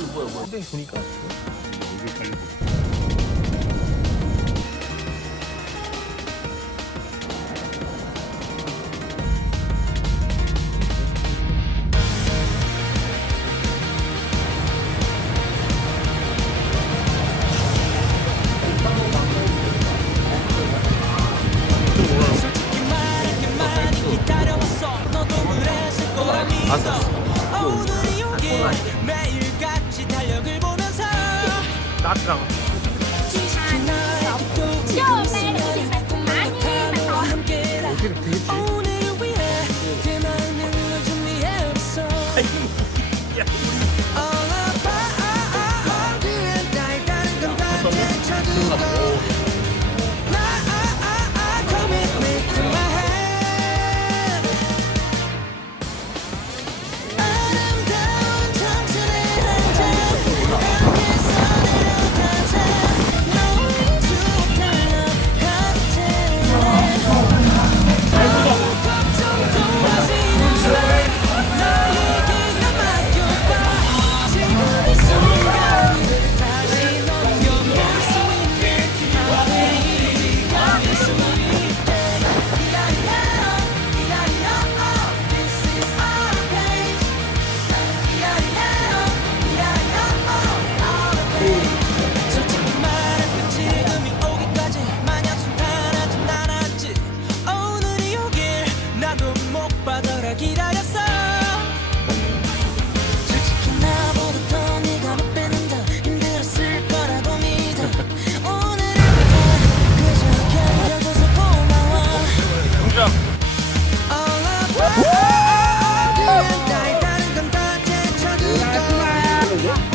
뭐야 뭐야 근데 보니까 얼굴 빨리 기다려왔어 너도 그랬을 거라 믿어 오늘이 오길 보면서 Chưa mang.